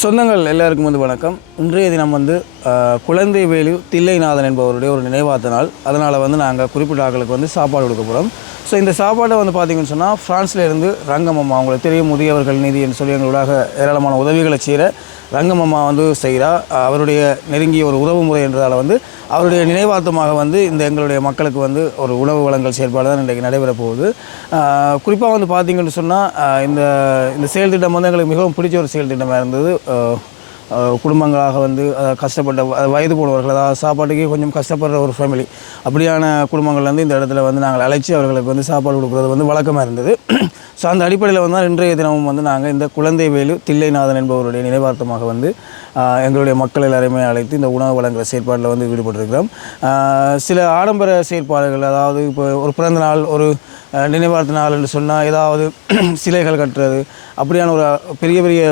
சொந்தங்கள் எல்லாருக்கும் வணக்கம். இன்றைய தினம் குழந்தை வேலு தில்லைநாதன் என்பவருடைய ஒரு நினைவாத்த நாள். அதனால் நாங்கள் குறிப்பிட்ட ஆட்களுக்கு சாப்பாடு கொடுக்க போகிறோம். ஸோ இந்த சாப்பாடை பார்த்திங்கன்னு சொன்னால் ஃப்ரான்ஸ்லேருந்து ரங்கம்மா, அவங்களுக்கு தெரியும், முதியவர்கள் நிதி என்று சொல்லி எங்களுக்காக ஏராளமான உதவிகளை செய்கிற ரங்கம்மா செய்கிறா. அவருடைய நெருங்கிய ஒரு உறவு முறை என்றதால் அவருடைய நினைவார்த்தமாக இந்த எங்களுடைய மக்களுக்கு ஒரு உணவு வழங்கல் செயல்பாடு தான் இன்றைக்கு நடைபெற போகுது. குறிப்பாக பார்த்திங்கன்னு சொன்னால் இந்த செயல் திட்டம் எங்களுக்கு மிகவும் பிடிச்ச ஒரு செயல் திட்டமாக இருந்தது. குடும்பங்களாக கஷ்டப்பட்ட வயது போனவர்கள், அதாவது சாப்பாட்டுக்கே கொஞ்சம் கஷ்டப்படுற ஒரு ஃபேமிலி, அப்படியான குடும்பங்கள் இந்த இடத்துல நாங்கள் அழைச்சி அவர்களுக்கு சாப்பாடு கொடுக்குறது வழக்கமாக இருந்தது. ஸோ அந்த அடிப்படையில் தான் இன்றைய தினமும் நாங்கள் இந்த குழந்தை வேலு தில்லைநாதன் என்பவருடைய நினைவார்த்தமாக எங்களுடைய மக்கள் எல்லாருமே அழைத்து இந்த உணவு வழங்குகிற செயற்பாட்டில் ஈடுபட்டிருக்கிறோம். சில ஆடம்பர செயற்பாடுகள், அதாவது இப்போ ஒரு பிறந்த நாள், ஒரு நினைவார்த்த நாள் என்று சொன்னால் ஏதாவது சிலைகள் கட்டுறது, அப்படியான ஒரு பெரிய பெரிய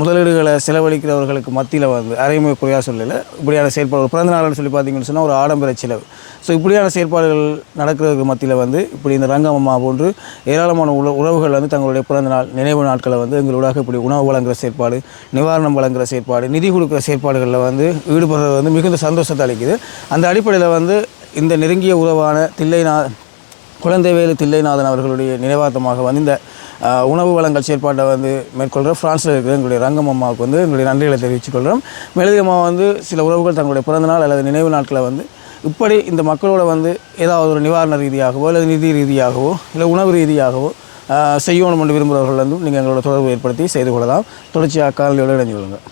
முதலீடுகளை செலவழிக்கிறவர்களுக்கு மத்தியில் அரைமுறை குறையாக சொல்லலை. இப்படியான செயற்பாடு, ஒரு பிறந்த நாள்னு சொல்லி பார்த்திங்கன்னு சொன்னால் ஒரு ஆடம்பர செலவு. ஸோ இப்படியான செயற்பாடுகள் நடக்கிறதுக்கு மத்தியில் இப்படி இந்த ரங்கம்மா போன்று ஏராளமான உறவுகள் தங்களுடைய பிறந்த நாள் நினைவு நாட்களை எங்களோட இப்படி உணவு வழங்குகிற செயற்பாடு, நிவாரணம் வழங்குகிற செயற்பாடு, நிதி கொடுக்குற செயற்பாடுகளில் ஈடுபடுறது மிகுந்த சந்தோஷத்தை அளிக்குது. அந்த அடிப்படையில் இந்த நெருங்கிய உறவான குழந்தை வேலு தில்லைநாதன் அவர்களுடைய நினைவார்த்தமாக இந்த உணவு வழங்கல் செயற்பாட்டை மேற்கொள்கிற ஃப்ரான்ஸில் இருக்கிற எங்களுடைய ரங்கம்மாவுக்கு எங்களுடைய நன்றிகளை தெரிவித்துக்கொள்கிறோம். மேலதிகமாக சில உறவுகள் தங்களுடைய பிறந்தநாள் அல்லது நினைவு நாட்களை இப்படி இந்த மக்களோட ஏதாவது ஒரு நிவாரண ரீதியாகவோ அல்லது நிதி ரீதியாகவோ இல்லை உணவு ரீதியாகவோ செய்யணும் என்று விரும்புகிறவர்கள் நீங்கள் எங்களோட தொடர்பு ஏற்படுத்தி செய்து கொள்ளலாம். தொடர்ச்சியாக காலையோடு இணைஞ்சு கொள்ளுங்கள்.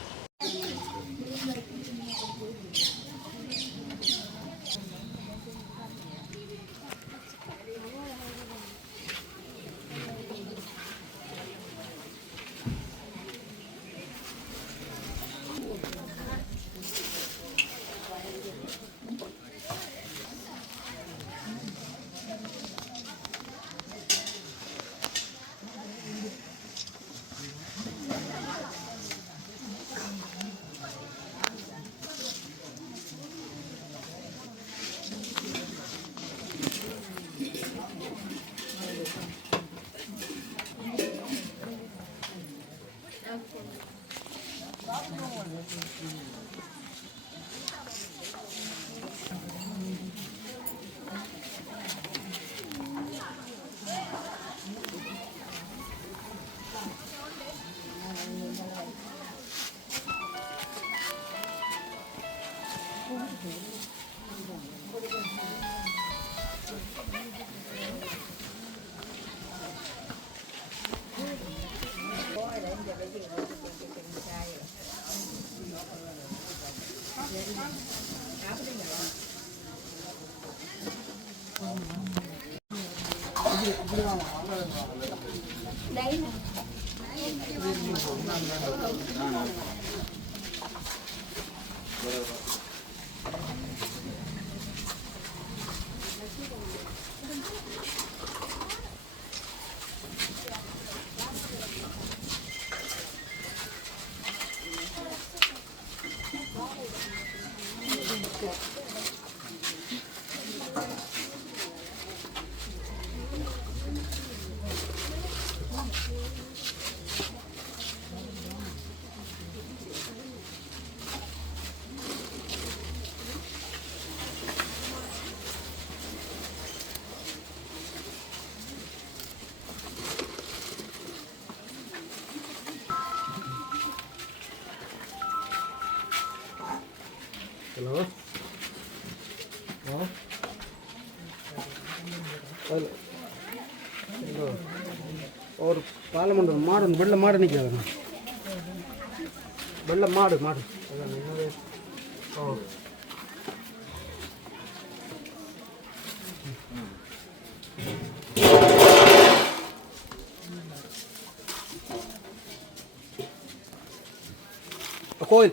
ஹலோ, ஒரு பாலமண்டலம் மாடு, வெள்ளை மாடு நிற்கிறாங்க. வெள்ளை மாடு மாடு ஓ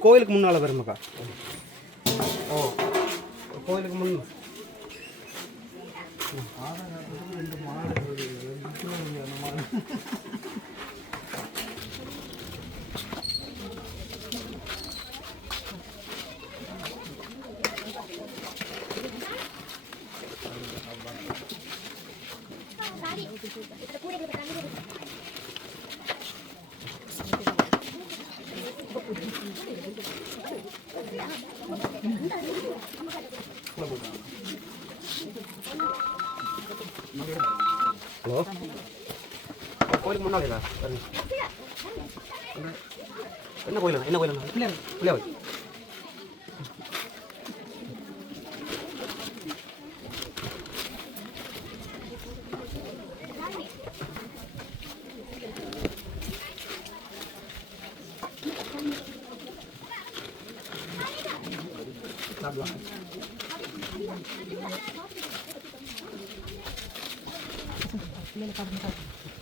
கோயிலுக்கு முன்னால் வருமாக்கா. ஓ, கோயிலுக்கு முன் ஹலோ கோயிலுக்கு முன்னாடியா என்ன கோயில் என்ன கோயில் பிள்ளையார்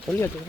சொல்லியாச்சு